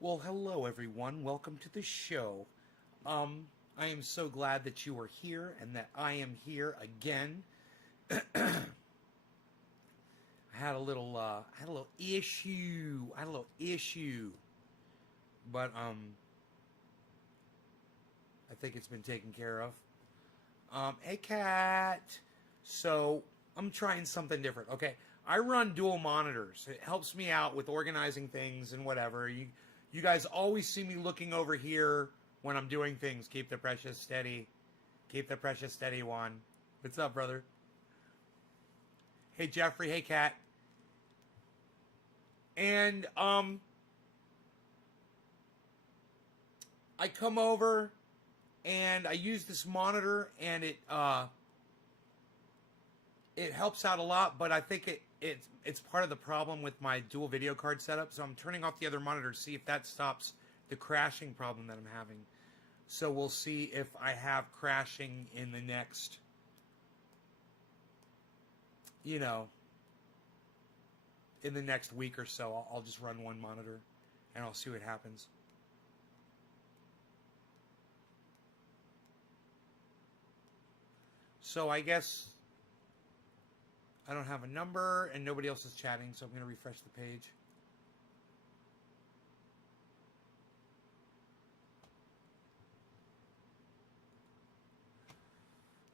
Well, hello everyone. Welcome to the show. I am so glad that you are here and that I am here again. I had a little issue. But I think it's been taken care of. Hey cat. So, I'm trying something different. Okay. I run dual monitors. It helps me out with organizing things and whatever. You guys always see me looking over here when I'm doing things. Keep the precious steady. Keep the precious steady one. What's up, brother? Hey, Jeffrey. Hey, Kat. And, I come over and I use this monitor and it helps out a lot, but I think it's part of the problem with my dual video card setup. So I'm turning off the other monitor to see if that stops the crashing problem that I'm having. So we'll see if I have crashing in the next, in the next week or so. I'll just run one monitor and I'll see what happens. So I guess I don't have a number and nobody else is chatting, so I'm going to refresh the page.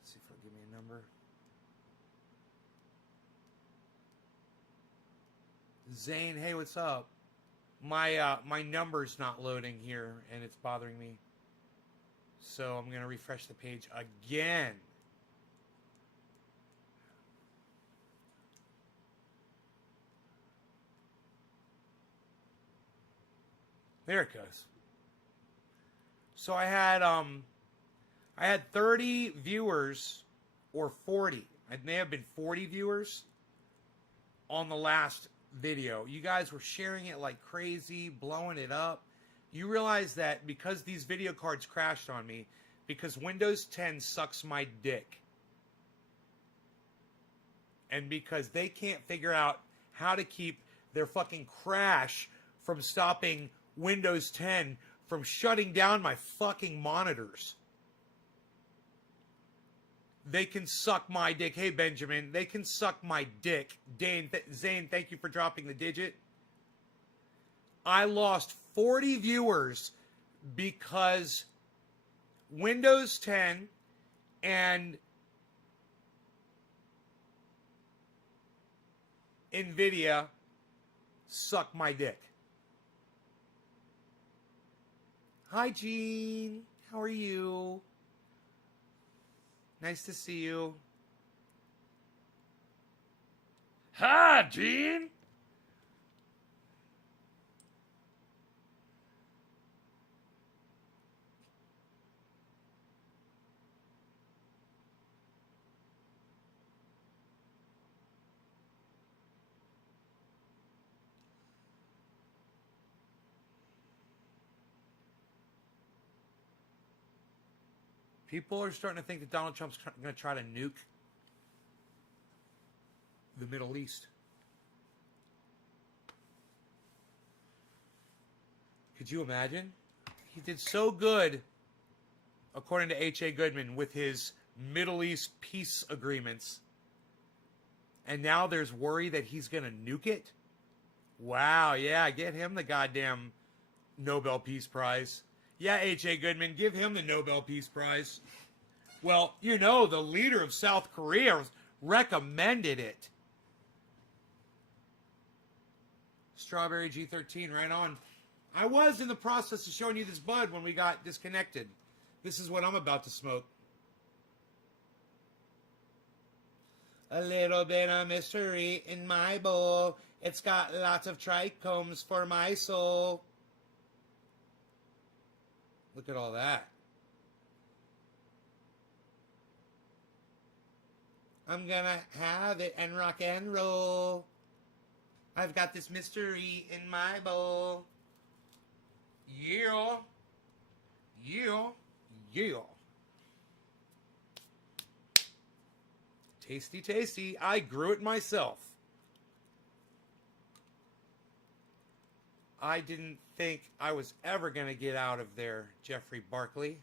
Let's see if it'll give me a number. Zane, hey, what's up? My number's not loading here and it's bothering me. So I'm going to refresh the page again. There it goes. So I had 30 viewers or 40. It may have been 40 viewers on the last video. You guys were sharing it like crazy, blowing it up. You realize that because these video cards crashed on me, because Windows 10 sucks my dick, and because they can't figure out how to keep their fucking crash from stopping Windows 10 from shutting down my fucking monitors. They can suck my dick. Hey, Benjamin, they can suck my dick. Zane, thank you for dropping the digit. I lost 40 viewers because Windows 10 and NVIDIA suck my dick. Hi, Gene. How are you? Nice to see you. Hi, Gene. People are starting to think that Donald Trump's going to try to nuke the Middle East. Could you imagine? He did so good, according to H.A. Goodman, with his Middle East peace agreements. And now there's worry that he's going to nuke it? Wow, yeah, get him the goddamn Nobel Peace Prize. Yeah, H.A. Goodman, give him the Nobel Peace Prize. Well, the leader of South Korea recommended it. Strawberry G13, right on. I was in the process of showing you this bud when we got disconnected. This is what I'm about to smoke. A little bit of mystery in my bowl. It's got lots of trichomes for my soul. Look at all that. I'm gonna have it and rock and roll. I've got this mystery in my bowl. Yeah. Yeah. Yeah. Tasty, tasty. I grew it myself. I didn't think I was ever going to get out of there, Jeffrey Barkley.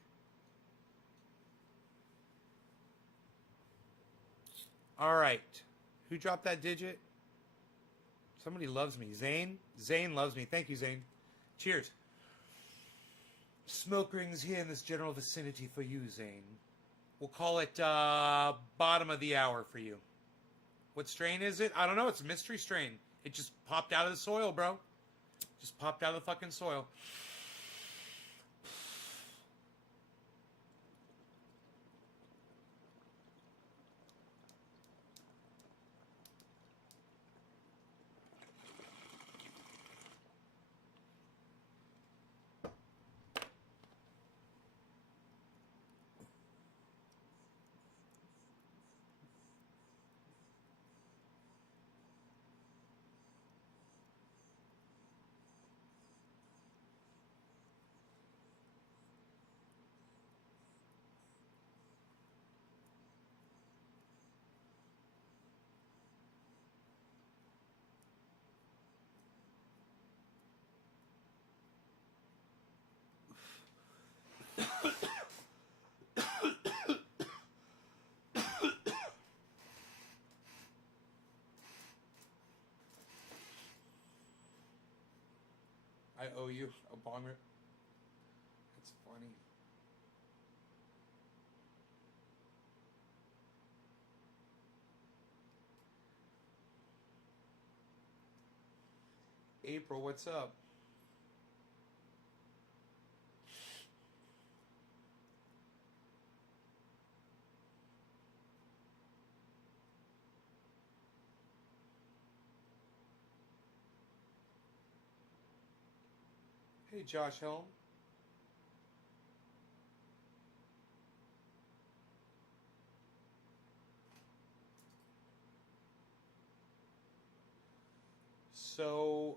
All right. Who dropped that digit? Somebody loves me. Zane? Zane loves me. Thank you, Zane. Cheers. Smoke rings here in this general vicinity for you, Zane. We'll call it bottom of the hour for you. What strain is it? I don't know. It's a mystery strain. It just popped out of the soil, bro. Just popped out of the fucking soil. I owe you a bong rip. That's funny. April, what's up? Hey, Josh Helm. So,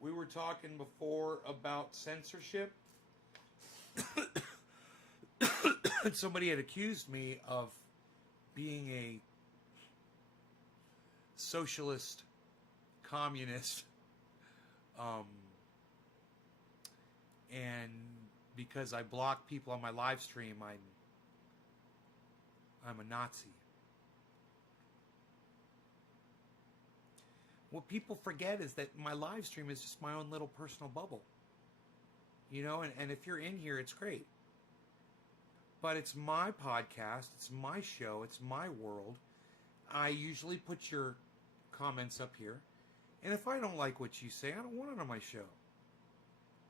we were talking before about censorship. Somebody had accused me of being a socialist, communist, and because I block people on my live stream, I'm a Nazi. What people forget is that my live stream is just my own little personal bubble. You know, and if you're in here, it's great. But it's my podcast, it's my show, it's my world. I usually put your comments up here. And if I don't like what you say, I don't want it on my show.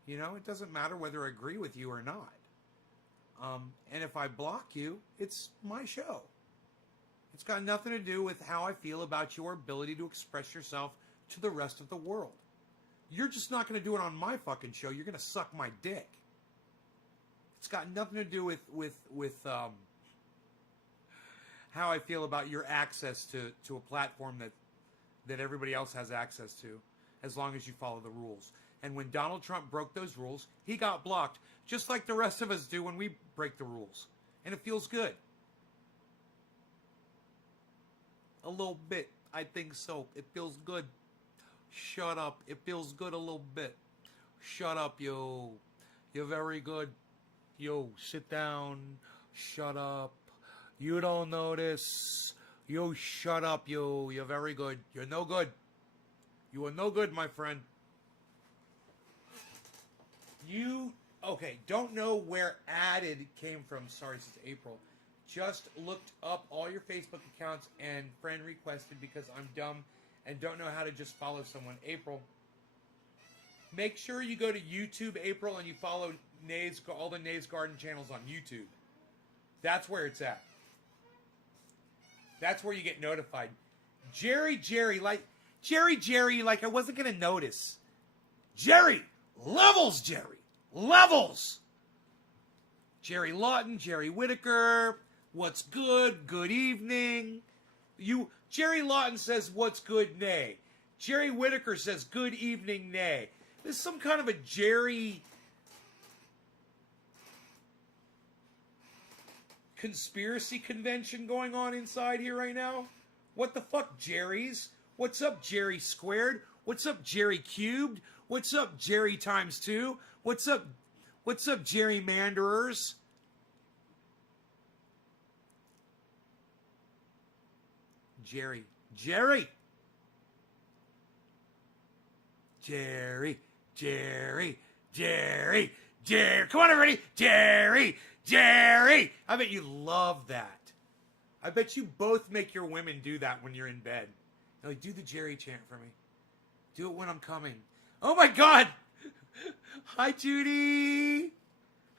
You know, it doesn't matter whether I agree with you or not. And if I block you, it's my show. It's got nothing to do with how I feel about your ability to express yourself to the rest of the world. You're just not going to do it on my fucking show. You're going to suck my dick. It's got nothing to do with how I feel about your access to a platform that everybody else has access to, as long as you follow the rules. And when Donald Trump broke those rules, he got blocked, just like the rest of us do when we break the rules. And it feels good. A little bit. I think so. It feels good. Shut up. It feels good a little bit. Shut up, yo. You're very good. Yo, sit down. Shut up. You don't know this. Yo, shut up, yo. You're very good. You're no good. You are no good, my friend. You, okay, don't know where added came from. Sorry, since April. Just looked up all your Facebook accounts and friend requested because I'm dumb and don't know how to just follow someone. April, make sure you go to YouTube, April, and you follow all the Nays Garden channels on YouTube. That's where it's at. That's where you get notified. Jerry, like I wasn't going to notice. Jerry, levels, Jerry, levels. Jerry Lawton, Jerry Whitaker, what's good? Good evening. Jerry Lawton says, what's good, nay. Jerry Whitaker says, good evening, nay. There's some kind of a Jerry conspiracy convention going on inside here right now. What the fuck, Jerry's? What's up, Jerry Squared? What's up, Jerry Cubed? What's up, Jerry times 2? What's up, gerrymanderers? Jerry. Jerry. Jerry. Jerry. Jerry. Jerry. Come on, everybody. Jerry. Jerry. I bet you love that. I bet you both make your women do that when you're in bed. They're like, do the Jerry chant for me. Do it when I'm coming. Oh my God. Hi, Judy.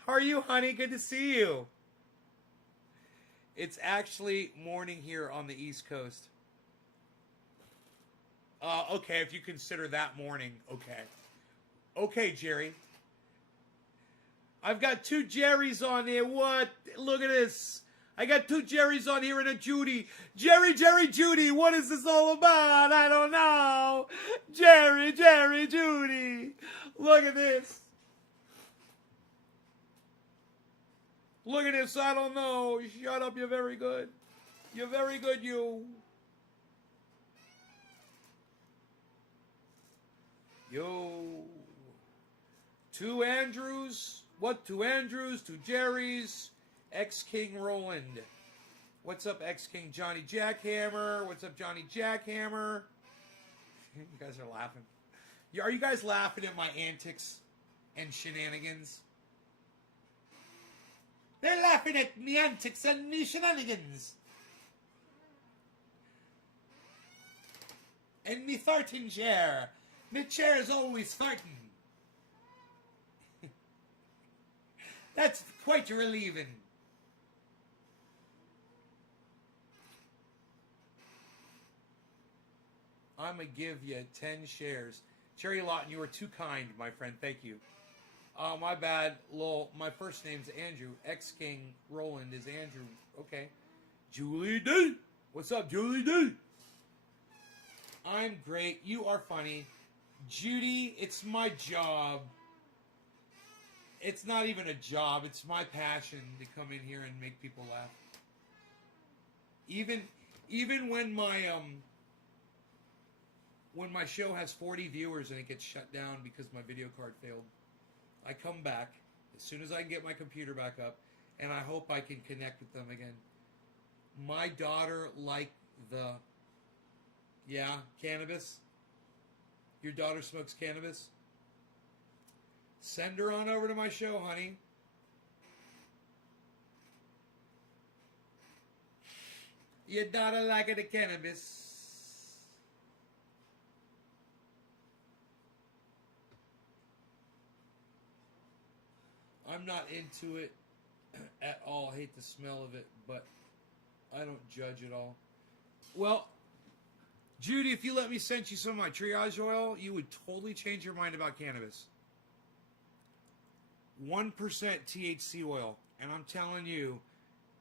How are you, honey? Good to see you. It's actually morning here on the East Coast. Okay, if you consider that morning, okay. Okay, Jerry. I've got 2 Jerrys on here. What? Look at this. I got 2 Jerrys on here and a Judy. Jerry, Jerry, Judy. What is this all about? I don't know. Jerry, Jerry, Judy. Look at this. Look at this. I don't know. Shut up. You're very good. You're very good, you. Yo. 2 Andrews. What? 2 Andrews, 2 Jerrys. X-King Roland. What's up, X-King Johnny Jackhammer? What's up, Johnny Jackhammer? You guys are laughing. Are you guys laughing at my antics and shenanigans? They're laughing at me antics and me shenanigans. And me farting chair. Me chair is always farting. That's quite relieving. I'm going to give you 10 shares. Cherry Lawton, you are too kind, my friend. Thank you. My bad. Lol. My first name's Andrew. X-King Roland is Andrew. Okay. Julie D. What's up, Julie D? I'm great. You are funny. Judy, it's my job. It's not even a job. It's my passion to come in here and make people laugh. Even when my show has 40 viewers and it gets shut down because my video card failed, I come back as soon as I can get my computer back up, and I hope I can connect with them again. My daughter liked the... Yeah, cannabis? Your daughter smokes cannabis? Send her on over to my show, honey. Your daughter liked the cannabis. I'm not into it at all. I hate the smell of it, but I don't judge at all. Well, Judy, if you let me send you some of my triage oil, you would totally change your mind about cannabis. 1% THC oil. And I'm telling you,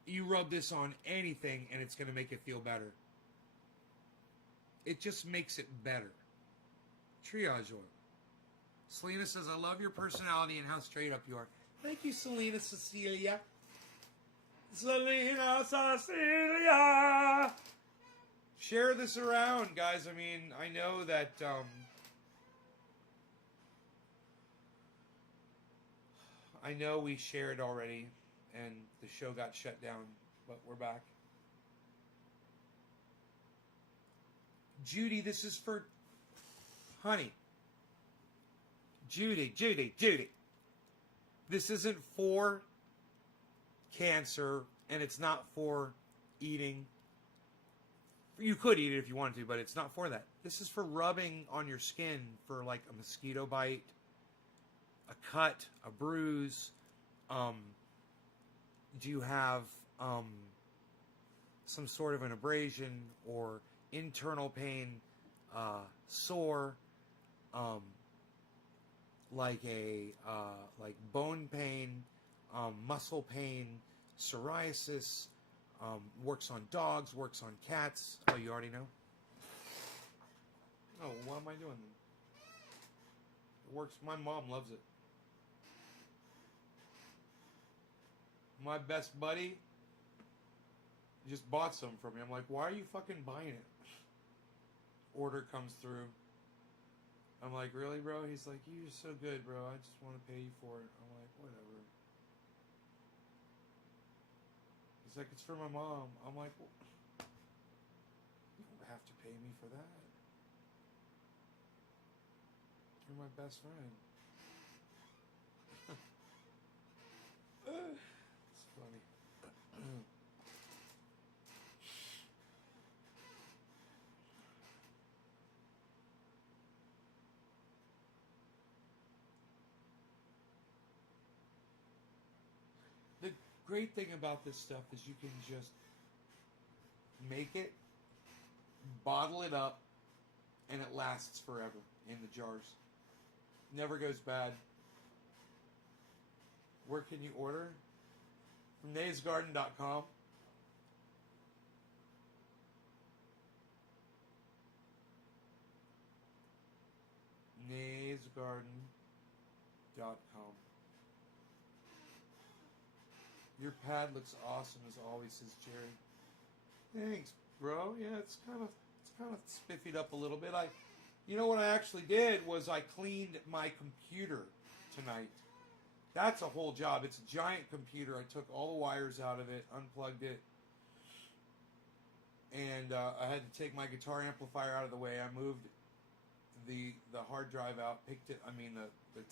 you rub this on anything and it's going to make it feel better. It just makes it better. Triage oil. Selena says, I love your personality and how straight up you are. Thank you, Selena Cecilia. Selena Cecilia. Share this around, guys. I mean, I know that I know we shared already and the show got shut down, but we're back. Judy, this is for honey. Judy. This isn't for cancer, and it's not for eating. You could eat it if you wanted to, but it's not for that. This is for rubbing on your skin for like a mosquito bite, a cut, a bruise. Do you have some sort of an abrasion or internal pain, sore, like bone pain, muscle pain, psoriasis, works on dogs, works on cats. Oh, you already know? Oh, what am I doing? It works. My mom loves it. My best buddy just bought some for me. I'm like, why are you fucking buying it? Order comes through. I'm like, really, bro? He's like, you're just so good, bro. I just want to pay you for it. I'm like, whatever. He's like, it's for my mom. I'm like, well, you don't have to pay me for that. You're my best friend. It's funny. The great thing about this stuff is you can just make it, bottle it up, and it lasts forever in the jars. Never goes bad. Where can you order? From naysgarden.com. naysgarden.com. Your pad looks awesome as always, says Jerry. Thanks, bro. Yeah, it's kind of spiffied up a little bit. You know what I actually did was I cleaned my computer tonight. That's a whole job. It's a giant computer. I took all the wires out of it, unplugged it, and I had to take my guitar amplifier out of the way. I moved the hard drive out, the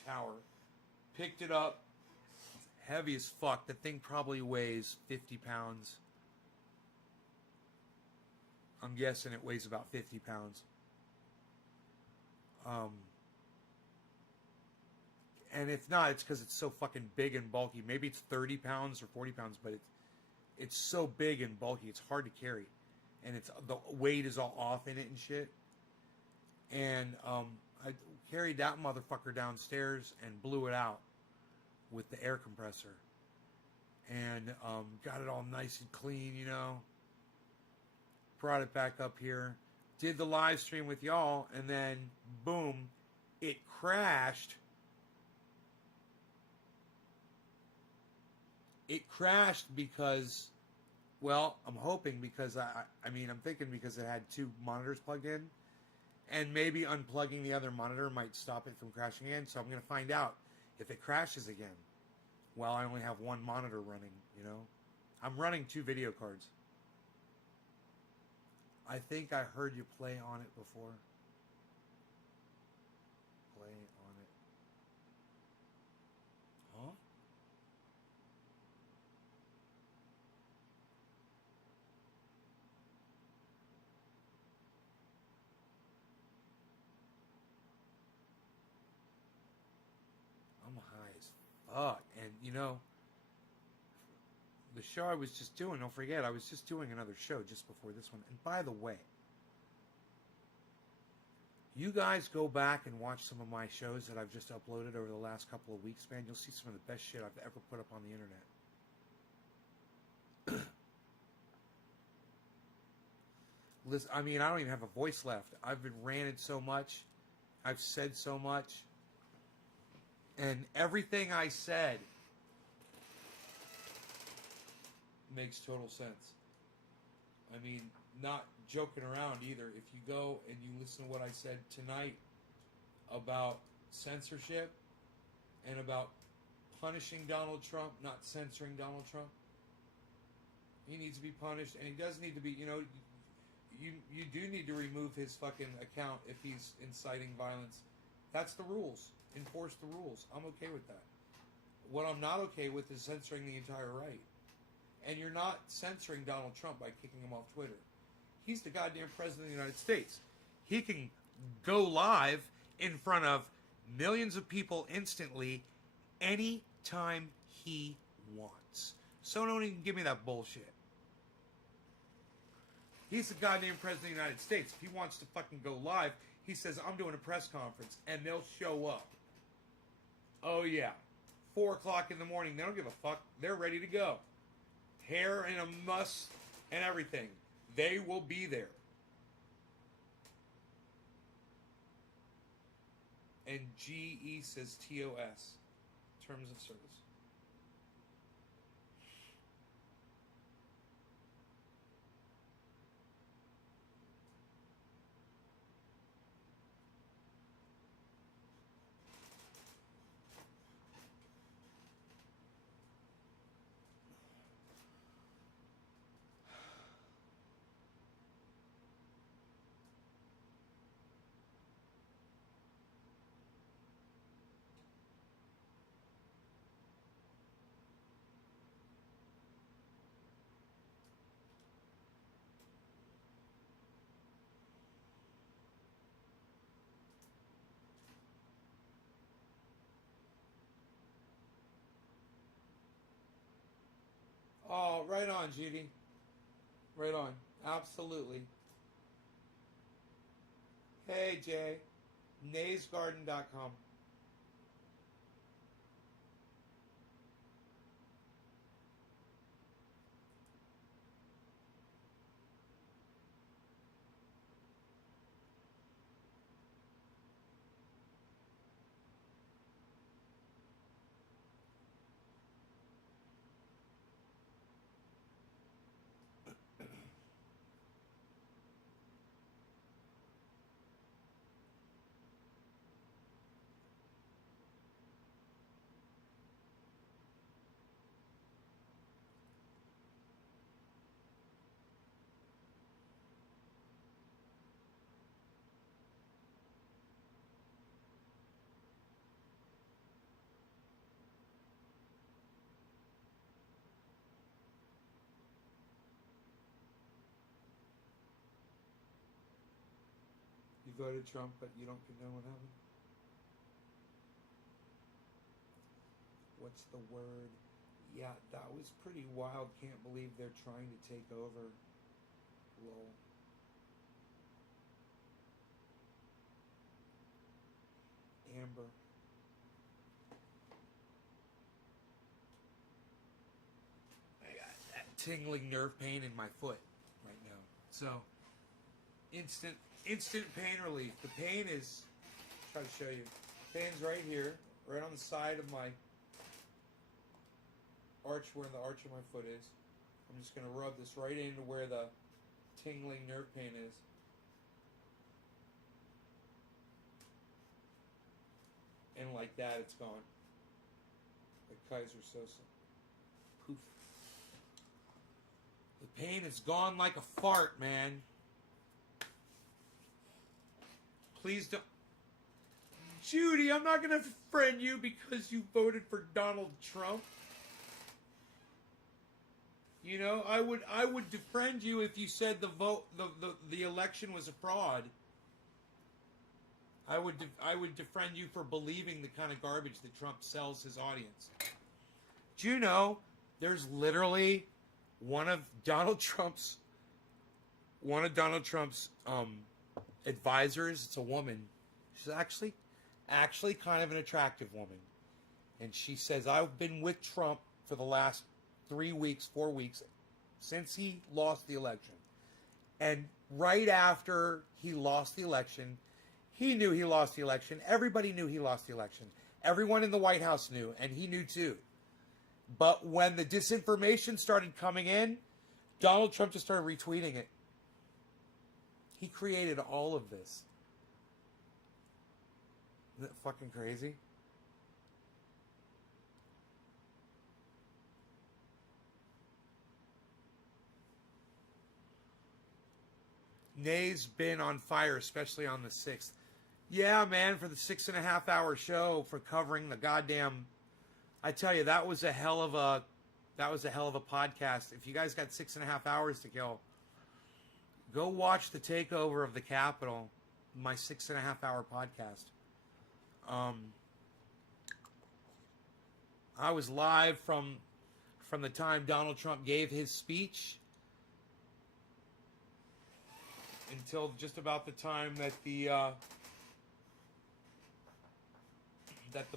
tower, picked it up. Heavy as fuck. The thing probably weighs 50 pounds. I'm guessing it weighs about 50 pounds. And if not, it's because it's so fucking big and bulky. Maybe it's 30 pounds or 40 pounds, but it's so big and bulky, it's hard to carry. And the weight is all off in it and shit. And I carried that motherfucker downstairs and blew it out with the air compressor. And got it all nice and clean, you know. Brought it back up here. Did the live stream with y'all, and then, boom, it crashed. It crashed because, well, I'm hoping because, I'm thinking because it had two monitors plugged in, and maybe unplugging the other monitor might stop it from crashing in, so I'm going to find out if it crashes again. Well, I only have one monitor running, you know. I'm running 2 video cards. I think I heard you play on it before. Play on it. Huh? I'm high as fuck. And, you know, the show I was just doing, don't forget, I was just doing another show just before this one. And by the way, you guys go back and watch some of my shows that I've just uploaded over the last couple of weeks, man. You'll see some of the best shit I've ever put up on the internet. Listen, I don't even have a voice left. I've been ranted so much. I've said so much. And everything I said makes total sense. Not joking around either. If you go and you listen to what I said tonight about censorship and about punishing Donald Trump, not censoring Donald Trump, he needs to be punished, and he does need to be, you do need to remove his fucking account if he's inciting violence. That's the rules. Enforce the rules. I'm okay with that. What I'm not okay with is censoring the entire right. And you're not censoring Donald Trump by kicking him off Twitter. He's the goddamn president of the United States. He can go live in front of millions of people instantly anytime he wants. So don't even give me that bullshit. He's the goddamn president of the United States. If he wants to fucking go live, he says, I'm doing a press conference, and they'll show up. Oh, yeah. 4 o'clock in the morning. They don't give a fuck. They're ready to go. Hair and a muss and everything. They will be there. And GE says TOS. Terms of service. Oh, right on, Judy. Right on. Absolutely. Hey, Jay. naysgarden.com. You voted Trump, but you don't condone what happened? What's the word? Yeah, that was pretty wild. Can't believe they're trying to take over. Lol. Amber. I got that tingling nerve pain in my foot right now. So, instant pain relief. The pain is, try to show you. Pain's right here, right on the side of my arch, where the arch of my foot is. I'm just going to rub this right into where the tingling nerve pain is. And like that, it's gone. Like Kaiser Sosa. Poof. The pain is gone like a fart, man. Please don't. Judy, I'm not going to friend you because you voted for Donald Trump. You know, I would defriend you if you said the election was a fraud. I would defriend you for believing the kind of garbage that Trump sells his audience. Do you know there's literally one of Donald Trump's advisors? It's a woman. She's actually kind of an attractive woman, and she says, I've been with Trump for the last 3 weeks, 4 weeks, since he lost the election. And right after he lost the election, he knew he lost the election. Everybody knew he lost the election. Everyone in the White House knew, and he knew too. But when the disinformation started coming in, Donald Trump just started retweeting it. He created all of this. Isn't that fucking crazy? Nay's been on fire, especially on the 6th. Yeah, man, for the 6.5 hour show for covering the goddamn. I tell you, that was a hell of a podcast. If you guys got 6.5 hours to kill, go watch the takeover of the Capitol, my 6.5 hour podcast. I was live from the time Donald Trump gave his speech until just about the time that the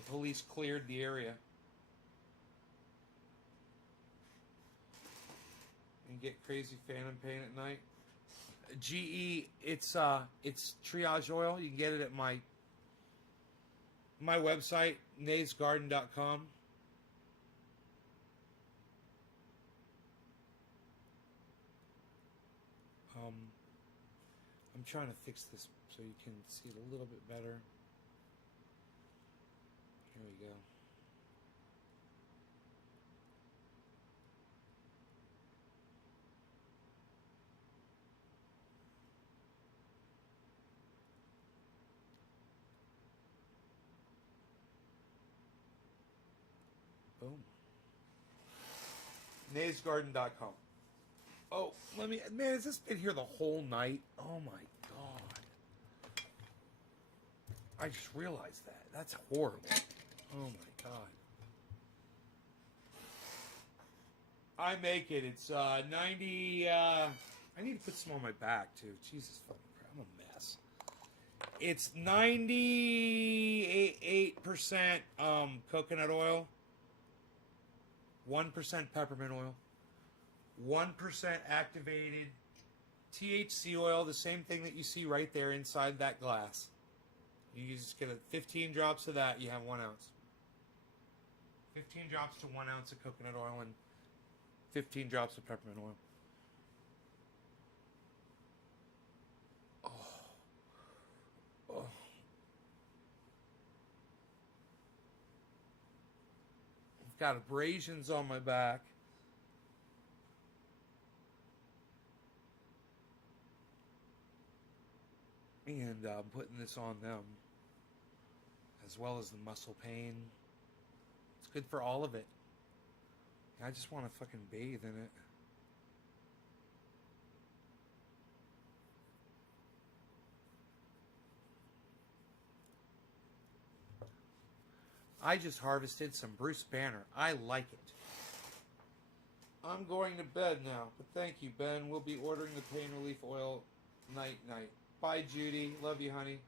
police cleared the area. And get crazy phantom pain at night. GE, it's triage oil. You can get it at my website, naysgarden.com. I'm trying to fix this so you can see it a little bit better. Here we go. Boom. naysgarden.com. Oh, man, has this been here the whole night? Oh my God. I just realized that. That's horrible. Oh my God. I make it. It's 90. I need to put some on my back too. Jesus fucking Christ, I'm a mess. It's 98% coconut oil, 1% peppermint oil, 1% activated THC oil, the same thing that you see right there inside that glass. You just get 15 drops of that, you have 1 ounce. 15 drops to 1 ounce of coconut oil and 15 drops of peppermint oil. Oh. I've got abrasions on my back. And I'm putting this on them, as well as the muscle pain. It's good for all of it. I just want to fucking bathe in it. I just harvested some Bruce Banner. I like it. I'm going to bed now, but thank you, Ben. We'll be ordering the pain relief oil night. Bye, Judy. Love you, honey.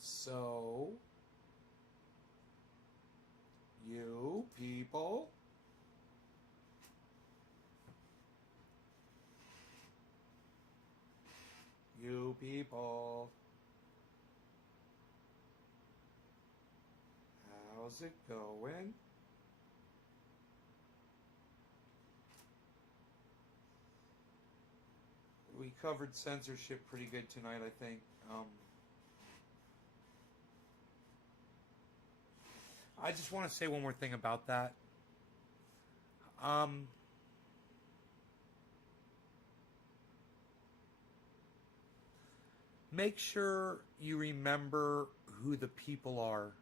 So, you people, how's it going? We covered censorship pretty good tonight, I think. I just want to say one more thing about that. Make sure you remember who the people are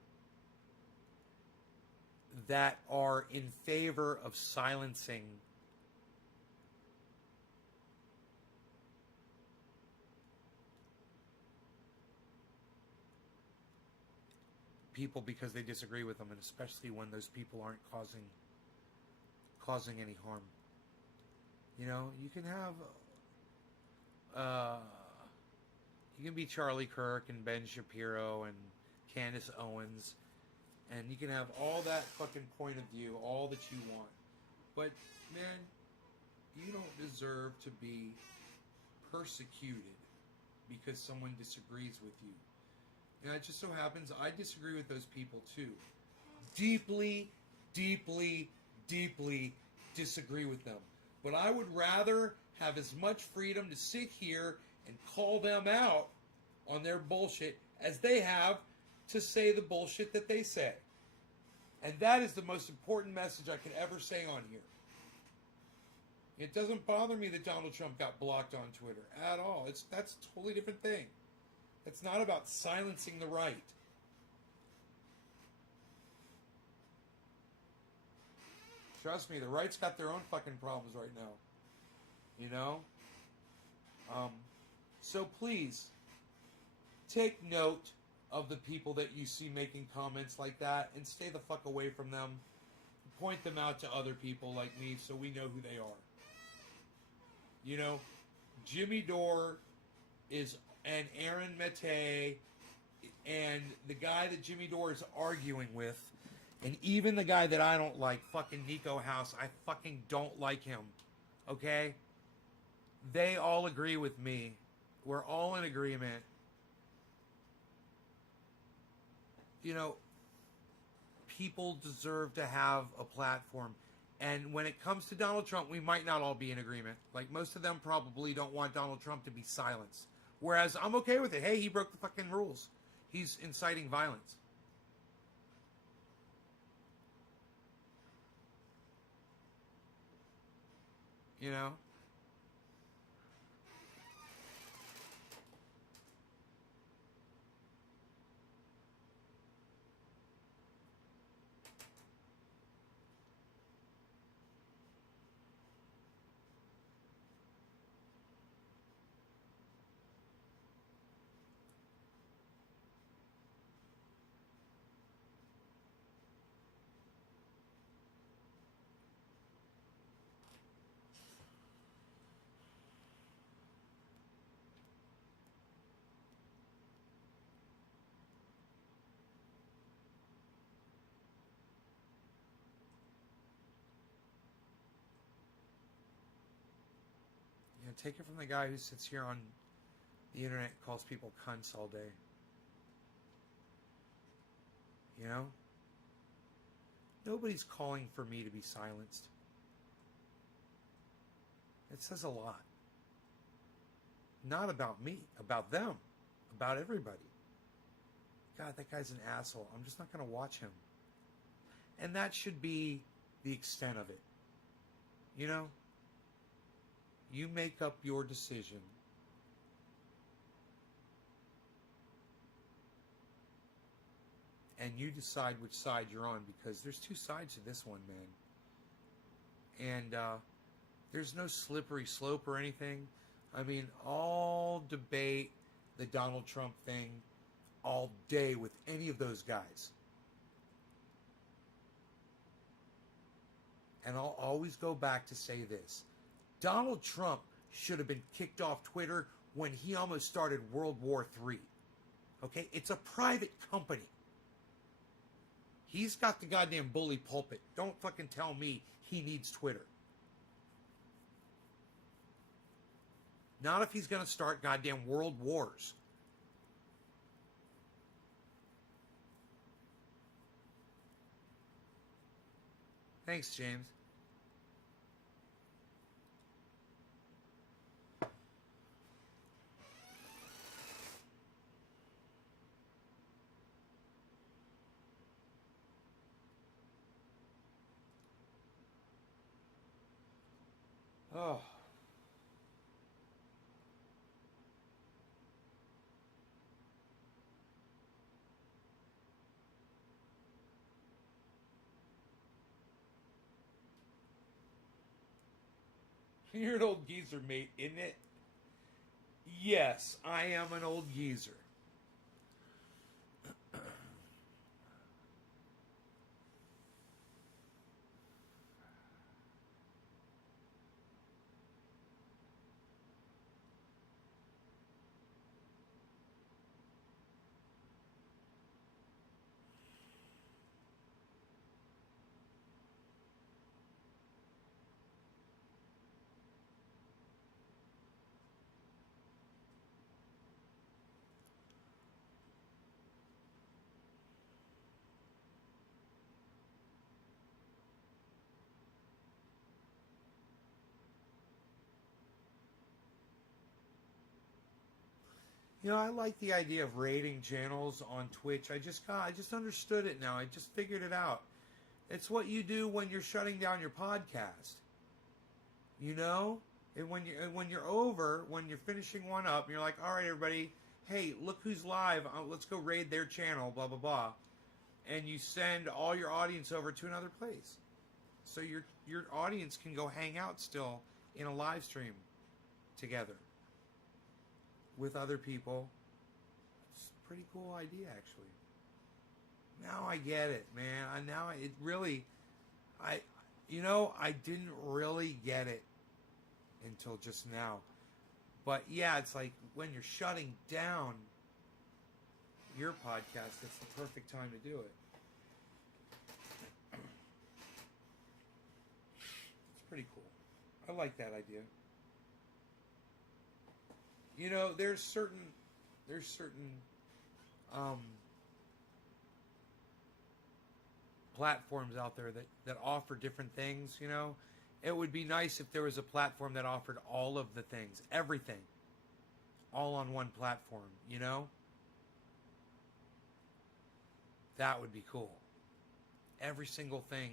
that are in favor of silencing people because they disagree with them, and especially when those people aren't causing any harm. You know, you can have you can be Charlie Kirk and Ben Shapiro and Candace Owens, and you can have all that fucking point of view, all that you want. But, man, you don't deserve to be persecuted because someone disagrees with you. And it just so happens I disagree with those people too. Deeply, deeply, deeply disagree with them. But I would rather have as much freedom to sit here and call them out on their bullshit as they have to say the bullshit that they say. And that is the most important message I could ever say on here. It doesn't bother me that Donald Trump got blocked on Twitter at all. That's a totally different thing. It's not about silencing the right. Trust me, the right's got their own fucking problems right now. You know? So please, take note of the people that you see making comments like that and stay the fuck away from them. Point them out to other people like me so we know who they are. You know, Jimmy Dore and Aaron Mate and the guy that Jimmy Dore is arguing with, and even the guy that I don't like, fucking Nico House, I fucking don't like him. Okay? They all agree with me. We're all in agreement. You know, people deserve to have a platform. And when it comes to Donald Trump, we might not all be in agreement. Like, most of them probably don't want Donald Trump to be silenced. Whereas I'm okay with it. Hey, he broke the fucking rules. He's inciting violence. You know? And take it from the guy who sits here on the internet and calls people cunts all day. You know? Nobody's calling for me to be silenced. It says a lot. Not about me, about them, about everybody. God, that guy's an asshole. I'm just not going to watch him. And that should be the extent of it. You know? You make up your decision. And you decide which side you're on, because there's two sides to this one, man. And there's no slippery slope or anything. I mean, I'll debate the Donald Trump thing all day with any of those guys. And I'll always go back to say this. Donald Trump should have been kicked off Twitter when he almost started World War III. Okay? It's a private company. He's got the goddamn bully pulpit. Don't fucking tell me he needs Twitter. Not if he's going to start goddamn world wars. Thanks, James. Oh. You're an old geezer, mate, isn't it? Yes, I am an old geezer. You know, I like the idea of rating channels on Twitch. I just understood it now. I just figured it out. It's what you do when you're shutting down your podcast. You know? And when you're finishing one up, and you're like, all right, everybody, hey, look who's live. Let's go raid their channel, blah, blah, blah. And you send all your audience over to another place. So your audience can go hang out still in a live stream together with other people. It's a pretty cool idea, actually. Now I get it, man. I didn't really get it until just now. But yeah, it's like when you're shutting down your podcast, it's the perfect time to do it. It's pretty cool. I like that idea. You know, there's certain platforms out there that offer different things, you know. It would be nice if there was a platform that offered all of the things, everything, all on one platform, you know. That would be cool. Every single thing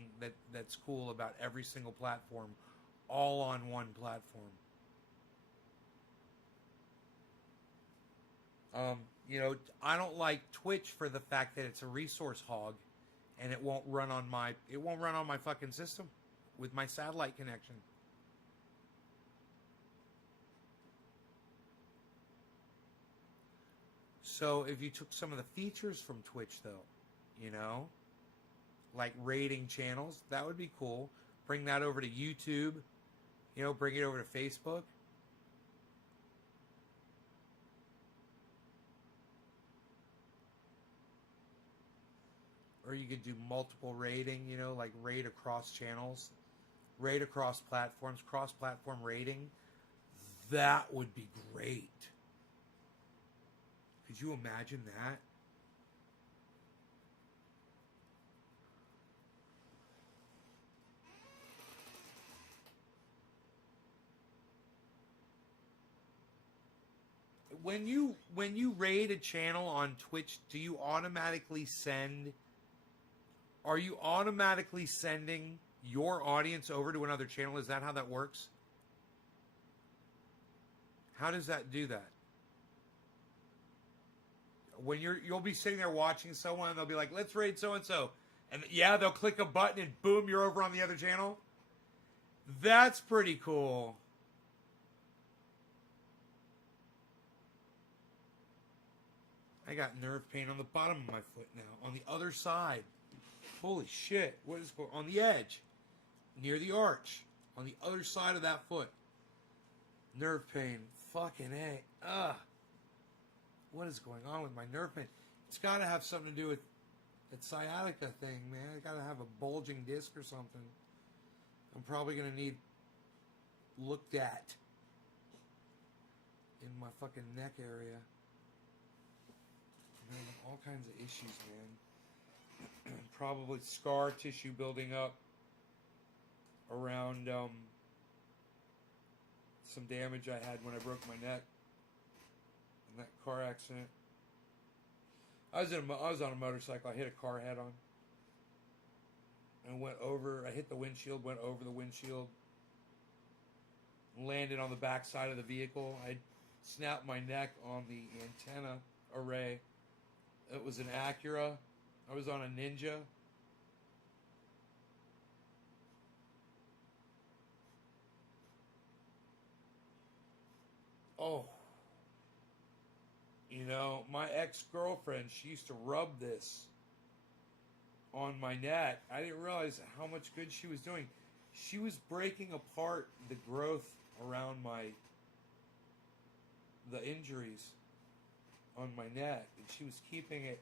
that's cool about every single platform, all on one platform. You know, I don't like Twitch for the fact that it's a resource hog, and it won't run on my fucking system with my satellite connection. So if you took some of the features from Twitch, though, you know, like rating channels, that would be cool. Bring that over to YouTube, you know, bring it over to Facebook. Or you could do multiple rating, you know, like rate across channels, rate across platforms, cross-platform rating. That would be great. Could you imagine that? When you raid a channel on Twitch, do you automatically send? Are you automatically sending your audience over to another channel? Is that how that works? How does that do that? When you'll be sitting there watching someone, and they'll be like, "Let's raid so and so," and yeah, they'll click a button and boom, you're over on the other channel. That's pretty cool. I got nerve pain on the bottom of my foot now, on the other side. Holy shit! What is going on the edge, near the arch, on the other side of that foot? Nerve pain. Fucking A. Ugh. What is going on with my nerve pain? It's got to have something to do with that sciatica thing, man. I got to have a bulging disc or something. I'm probably going to need looked at in my fucking neck area. Man, all kinds of issues, man. Probably scar tissue building up around some damage I had when I broke my neck in that car accident. I was on a motorcycle. I hit a car head on. And went over. I hit the windshield. Went over the windshield. Landed on the back side of the vehicle. I snapped my neck on the antenna array. It was an Acura. I was on a Ninja. Oh. You know, my ex-girlfriend, she used to rub this on my neck. I didn't realize how much good she was doing. She was breaking apart the growth around the injuries on my neck. And she was keeping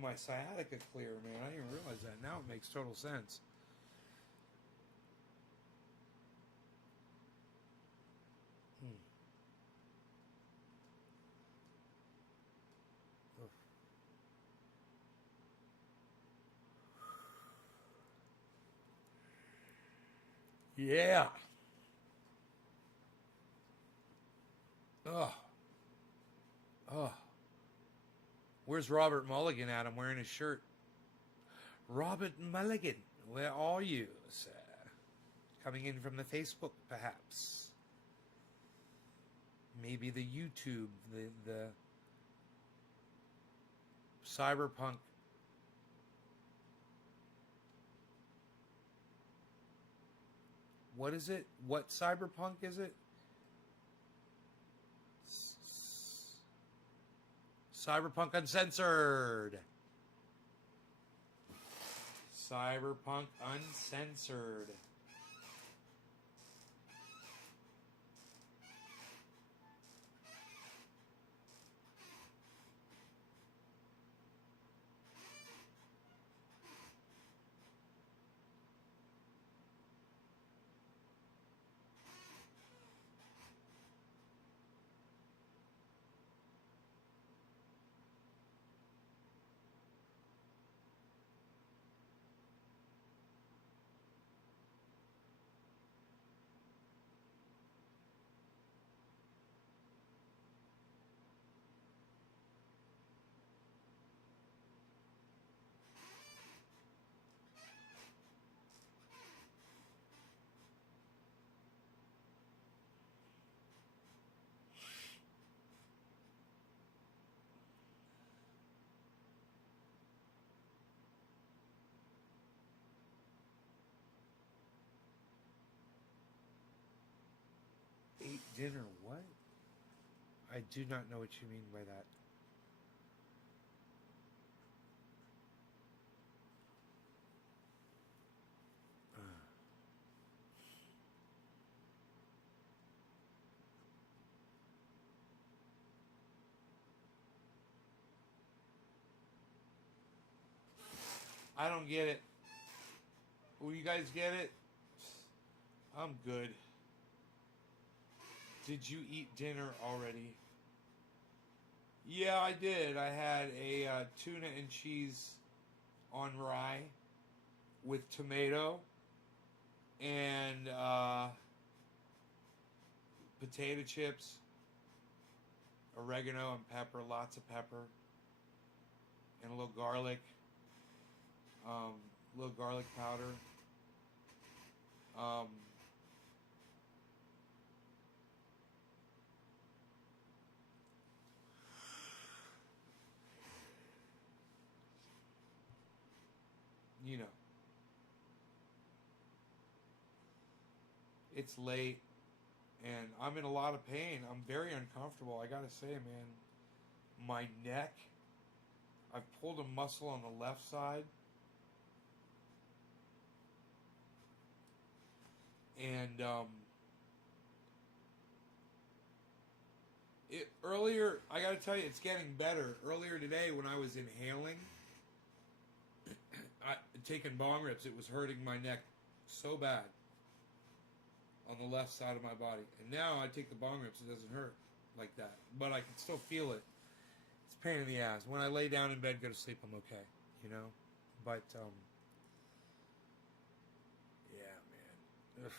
my sciatica clear, man. I didn't realize that. Now it makes total sense. Yeah. Oh. Oh. Where's Robert Mulligan at? I'm wearing his shirt. Robert Mulligan, where are you, sir? Coming in from the Facebook, perhaps. Maybe the YouTube, the cyberpunk. What is it? What cyberpunk is it? Cyberpunk Uncensored. Cyberpunk Uncensored. Ate dinner, what? I do not know what you mean by that. I don't get it. Will you guys get it? I'm good. Did you eat dinner already? Yeah, I did. I had a tuna and cheese on rye with tomato and potato chips, oregano and pepper, lots of pepper, and a little garlic powder. Um, you know, it's late and I'm in a lot of pain. I'm very uncomfortable. I gotta say, man, my neck, I've pulled a muscle on the left side. And earlier, I gotta tell you, it's getting better. Earlier today, when I was inhaling, taking bong rips, it was hurting my neck so bad on the left side of my body. And now I take the bong rips, it doesn't hurt like that. But I can still feel it. It's a pain in the ass. When I lay down in bed, go to sleep, I'm okay, you know? But, yeah, man. Ugh.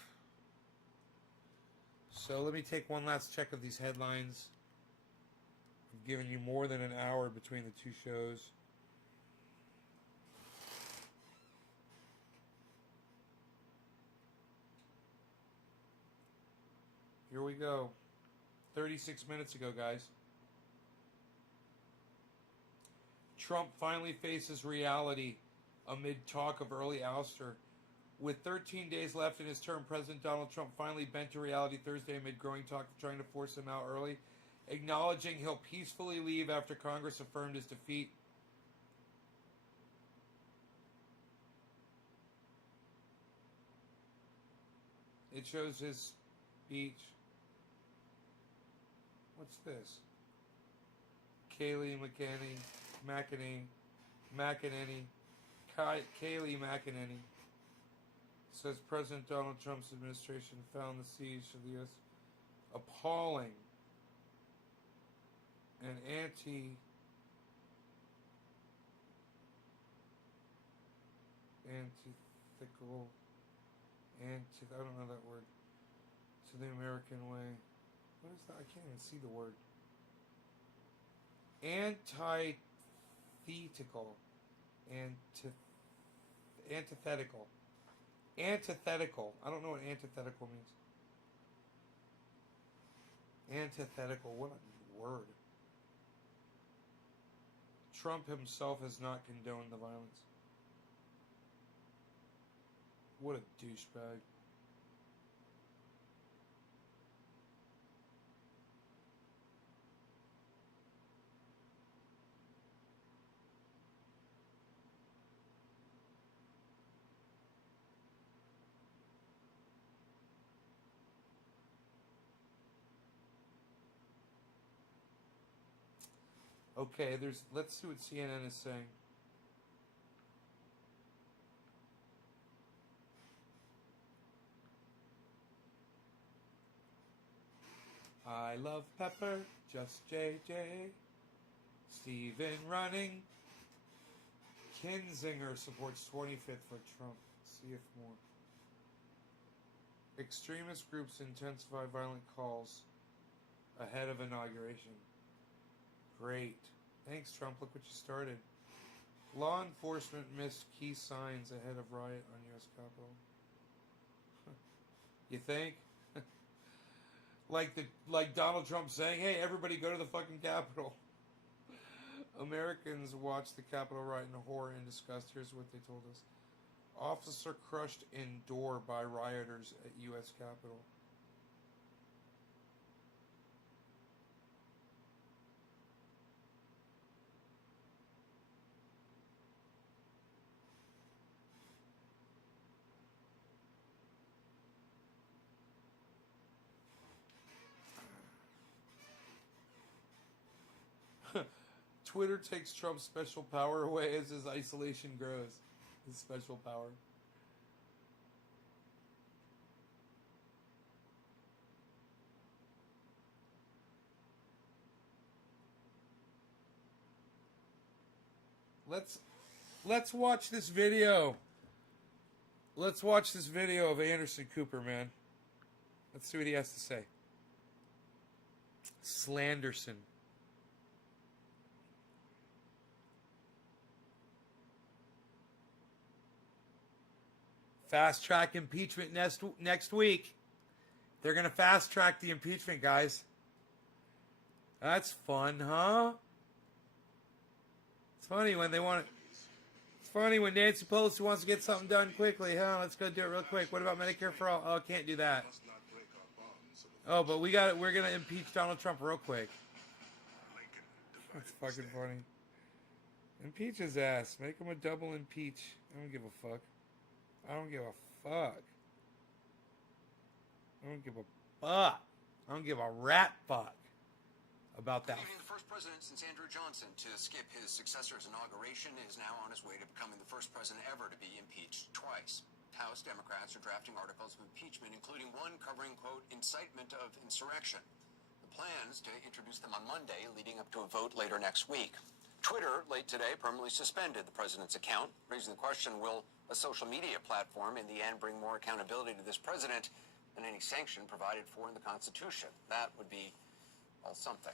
So let me take one last check of these headlines. I've given you more than an hour between the two shows. Here we go. 36 minutes ago, guys. Trump finally faces reality amid talk of early ouster. With 13 days left in his term, President Donald Trump finally bent to reality Thursday amid growing talk of trying to force him out early, acknowledging he'll peacefully leave after Congress affirmed his defeat. It shows his speech. What's this? Kayleigh McEnany. Kayleigh McEnany says President Donald Trump's administration found the siege of the U.S. appalling and antithetical I don't know that word, to the American way. What is that? I can't even see the word. Antithetical. Antithetical. I don't know what antithetical means. Antithetical. What a word. Trump himself has not condoned the violence. What a douchebag. Okay, let's see what CNN is saying. I love pepper, just JJ. Stephen running. Kinzinger supports 25th for Trump. See if more. Extremist groups intensify violent calls ahead of inauguration. Great. Thanks, Trump. Look what you started. Law enforcement missed key signs ahead of riot on U.S. Capitol. You think? like Donald Trump saying, hey, everybody go to the fucking Capitol. Americans watched the Capitol riot in horror and disgust. Here's what they told us. Officer crushed in door by rioters at U.S. Capitol. Twitter takes Trump's special power away as his isolation grows. His special power. Let's watch this video. Let's watch this video of Anderson Cooper, man. Let's see what he has to say. Slanderson. Fast track impeachment next week. They're going to fast track the impeachment, guys. That's fun, huh? It's funny when they want it. It's funny when Nancy Pelosi wants to get something done quickly, huh? Let's go do it real quick. What about Medicare for all? Oh, can't do that. Oh, but we're going to impeach Donald Trump real quick. That's fucking funny. Impeach his ass. Make him a double impeach. I don't give a fuck. I don't give a fuck. I don't give a fuck. I don't give a rat fuck about that. The first president since Andrew Johnson to skip his successor's inauguration is now on his way to becoming the first president ever to be impeached twice. House Democrats are drafting articles of impeachment, including one covering, quote, incitement of insurrection. The plan is to introduce them on Monday, leading up to a vote later next week. Twitter, late today, permanently suspended the president's account, raising the question, will a social media platform in the end bring more accountability to this president than any sanction provided for in the Constitution? That would be all something.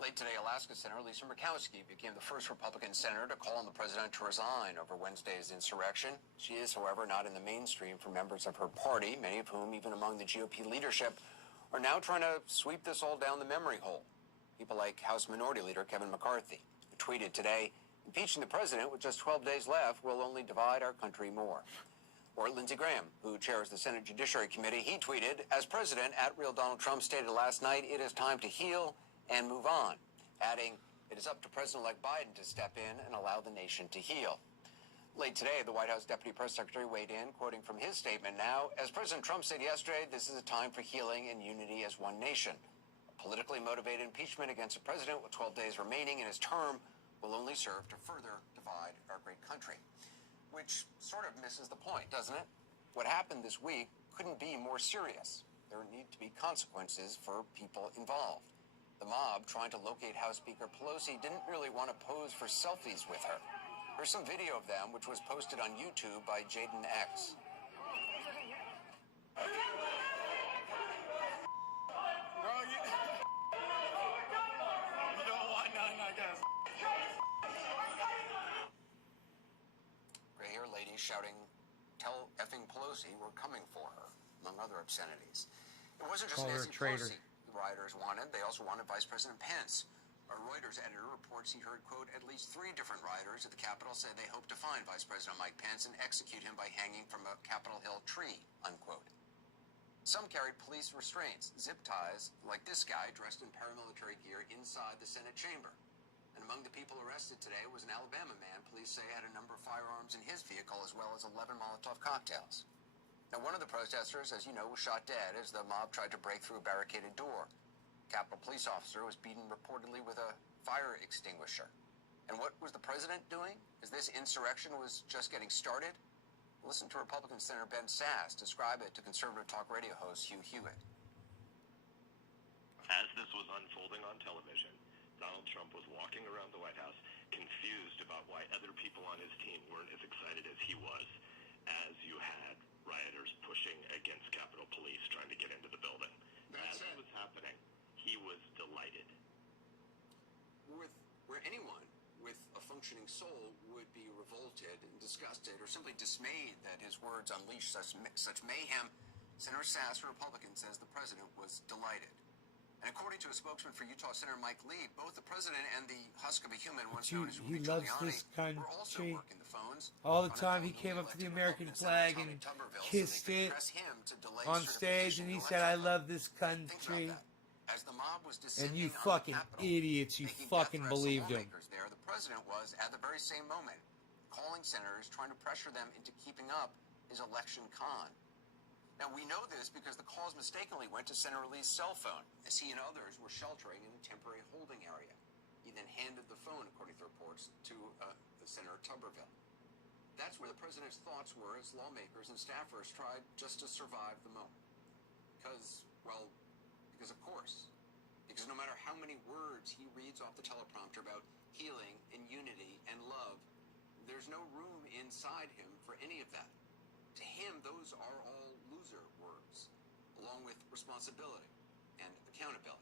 Late today, Alaska Senator Lisa Murkowski became the first Republican senator to call on the president to resign over Wednesday's insurrection. She is, however, not in the mainstream for members of her party, many of whom, even among the GOP leadership, are now trying to sweep this all down the memory hole. People like House Minority Leader Kevin McCarthy, who tweeted today, impeaching the president with just 12 days left will only divide our country more. Or Lindsey Graham, who chairs the Senate Judiciary Committee, he tweeted, as president, @RealDonald Trump stated last night, it is time to heal and move on, adding, it is up to President-elect Biden to step in and allow the nation to heal. Late today, the White House Deputy Press Secretary weighed in, quoting from his statement now, as President Trump said yesterday, this is a time for healing and unity as one nation. A politically motivated impeachment against a president with 12 days remaining in his term will only serve to further divide our great country. Which sort of misses the point, doesn't it? What happened this week couldn't be more serious. There need to be consequences for people involved. The mob trying to locate House Speaker Pelosi didn't really want to pose for selfies with her. Here's some video of them, which was posted on YouTube by Jaden X. Gray-haired lady shouting, tell effing Pelosi we're coming for her, among other obscenities. It wasn't just Nancy Pelosi the rioters wanted. They also wanted Vice President Pence. A Reuters editor reports he heard, quote, at least 3 different rioters at the Capitol say they hope to find Vice President Mike Pence and execute him by hanging from a Capitol Hill tree, unquote. Some carried police restraints, zip ties, like this guy dressed in paramilitary gear inside the Senate chamber. And among the people arrested today was an Alabama man police say had a number of firearms in his vehicle, as well as 11 Molotov cocktails. Now, one of the protesters, as you know, was shot dead as the mob tried to break through a barricaded door. A Capitol police officer was beaten reportedly with a fire extinguisher. And what was the president doing as this insurrection was just getting started? Listen to Republican Senator Ben Sasse describe it to conservative talk radio host Hugh Hewitt. As this was unfolding on television, Donald Trump was walking around the White House confused about why other people on his team weren't as excited as he was, as you had rioters pushing against Capitol Police trying to get into the building. As it was happening, he was delighted. Where anyone with a functioning soul would be revolted and disgusted or simply dismayed that his words unleashed such mayhem, Senator Sasse, a Republican, says the president was delighted. And according to a spokesman for Utah Senator Mike Lee, both the president and the husk of a human, once known as Rudy Giuliani, were also working the phones. All the time he came up to the American flag and kissed it on stage, and he said, I love this country. As the mob was and you fucking idiots, you fucking believed him. There, the president was, at the very same moment, calling senators, trying to pressure them into keeping up his election con. Now, we know this because the calls mistakenly went to Senator Lee's cell phone, as he and others were sheltering in a temporary holding area. He then handed the phone, according to reports, to Senator Tuberville. That's where the president's thoughts were as lawmakers and staffers tried just to survive the moment. Because of course. Because no matter how many words he reads off the teleprompter about healing and unity and love, There's no room inside him for any of that. To him, those are all loser words, along with responsibility and accountability.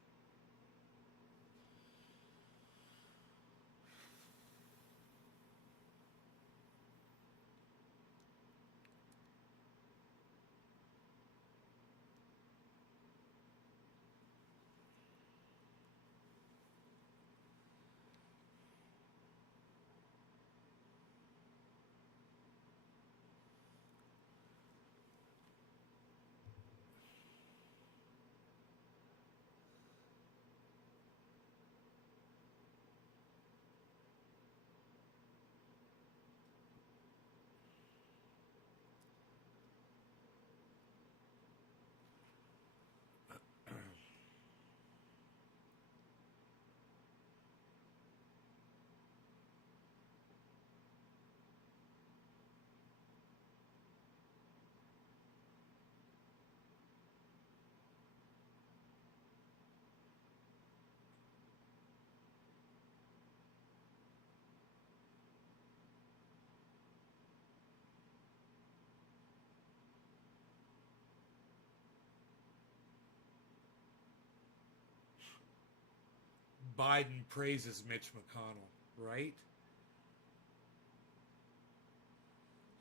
Biden praises Mitch McConnell, right?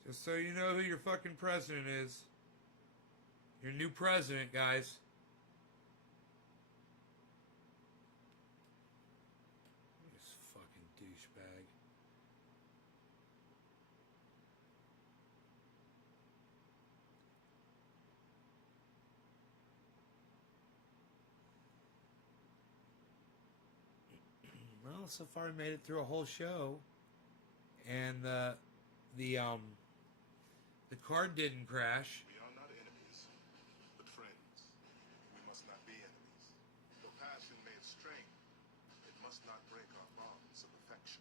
Just so you know who your fucking president is. Your new president, guys. This fucking douchebag. Well, so far I made it through a whole show, and the card didn't crash. We are not enemies, but friends. We must not be enemies. Though passion may strain, it must not break our bonds of affection.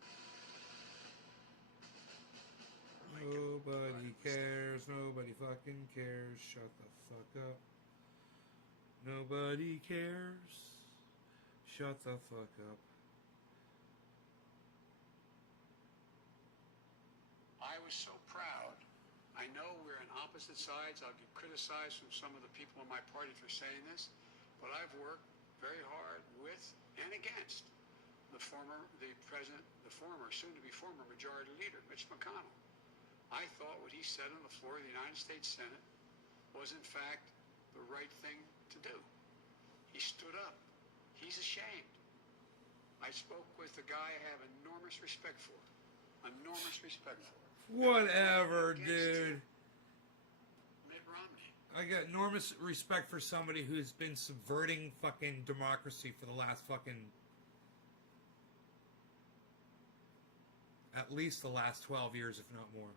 Nobody cares. Nobody fucking cares. Shut the fuck up. Nobody cares. Shut the fuck up. I was so proud. I know we're on opposite sides. I'll get criticized from some of the people in my party for saying this, but I've worked very hard with and against the former soon-to-be former majority leader, Mitch McConnell. I thought what he said on the floor of the United States Senate was, in fact, the right thing to do. He stood up. He's ashamed. I spoke with a guy I have enormous respect for. Enormous respect for. Whatever, dude. Mitt Romney. I got enormous respect for somebody who's been subverting fucking democracy for the last fucking... at least the last 12 years, if not more.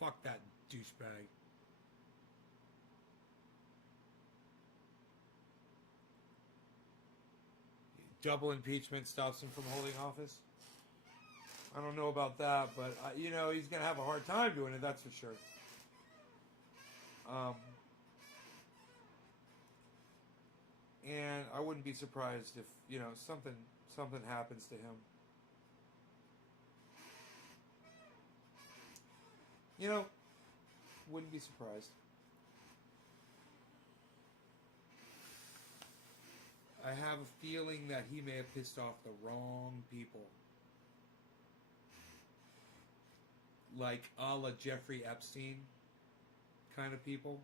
Fuck that douchebag. Double impeachment stops him from holding office? I don't know about that, but, you know, he's going to have a hard time doing it, that's for sure. And I wouldn't be surprised if, you know, something happens to him. You know, wouldn't be surprised. I have a feeling that he may have pissed off the wrong people. Like a la Jeffrey Epstein kind of people.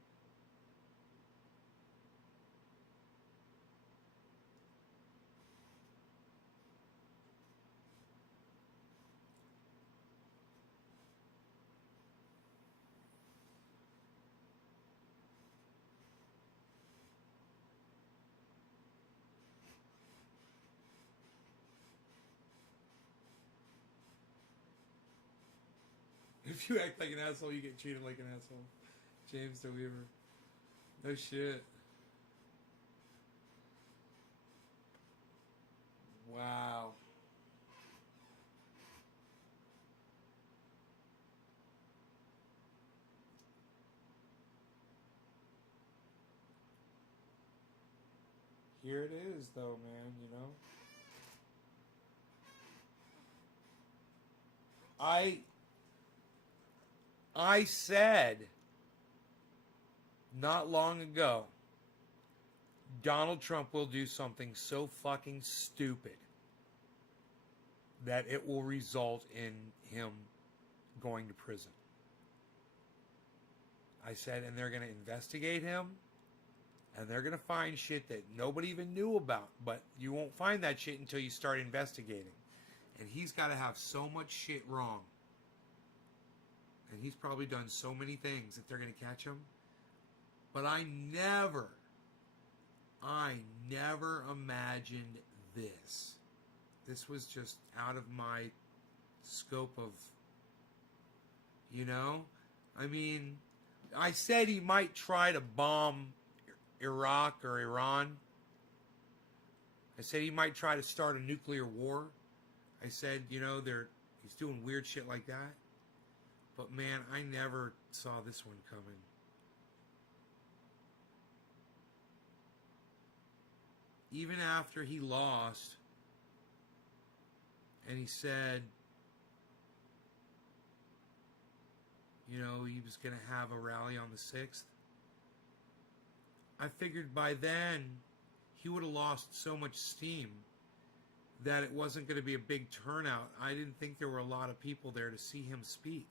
If you act like an asshole, you get treated like an asshole. James DeWeaver. No shit. Wow. Here it is, though, man, you know? I said not long ago, Donald Trump will do something so fucking stupid that it will result in him going to prison. I said, and they're going to investigate him, and they're going to find shit that nobody even knew about, but you won't find that shit until you start investigating. And he's got to have so much shit wrong. And he's probably done so many things that they're going to catch him. But I never imagined this. This was just out of my scope of, you know? I mean, I said he might try to bomb Iraq or Iran. I said he might try to start a nuclear war. I said, you know, he's doing weird shit like that. But man, I never saw this one coming. Even after he lost, and he said, you know, he was going to have a rally on the 6th. I figured by then he would have lost so much steam that it wasn't going to be a big turnout. I didn't think there were a lot of people there to see him speak.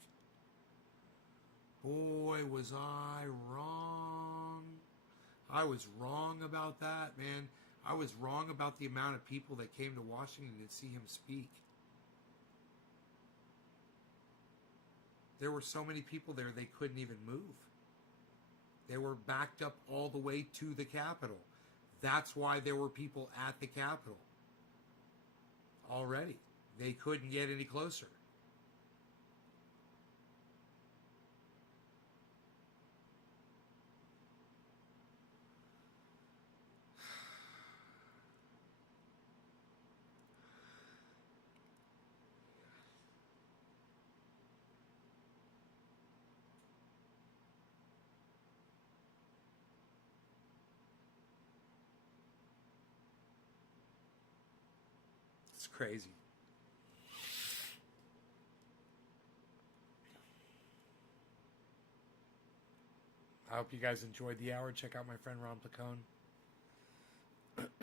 Boy, was I wrong. I was wrong about that, man. I was wrong about the amount of people that came to Washington to see him speak. There were so many people there they couldn't even move. They were backed up all the way to the Capitol. That's why there were people at the Capitol already. They couldn't get any closer. It's crazy. I hope you guys enjoyed the hour. Check out my friend Ron Placone.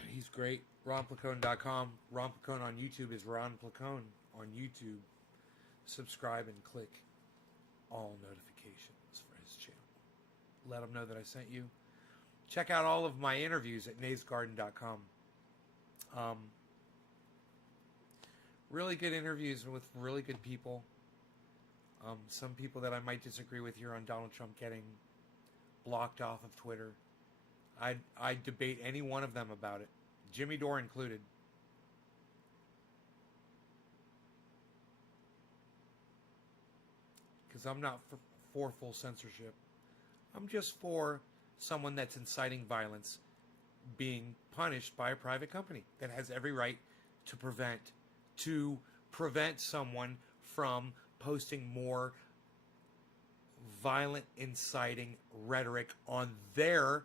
He's great. RonPlacone.com. Ron Placone on YouTube is Ron Placone on YouTube. Subscribe and click all notifications for his channel. Let him know that I sent you. Check out all of my interviews at naysgarden.com. Really good interviews with really good people. Some people that I might disagree with here on Donald Trump getting blocked off of Twitter. I'd debate any one of them about it. Jimmy Dore included. Because I'm not for full censorship. I'm just for someone that's inciting violence being punished by a private company that has every right to prevent someone from posting more violent, inciting rhetoric on their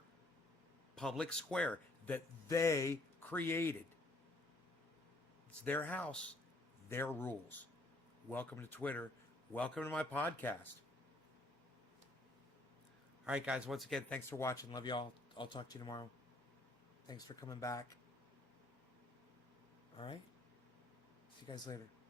public square that they created. It's their house, their rules. Welcome to Twitter. Welcome to my podcast. All right, guys, once again, thanks for watching. Love y'all. I'll talk to you tomorrow. Thanks for coming back. All right. See you guys later.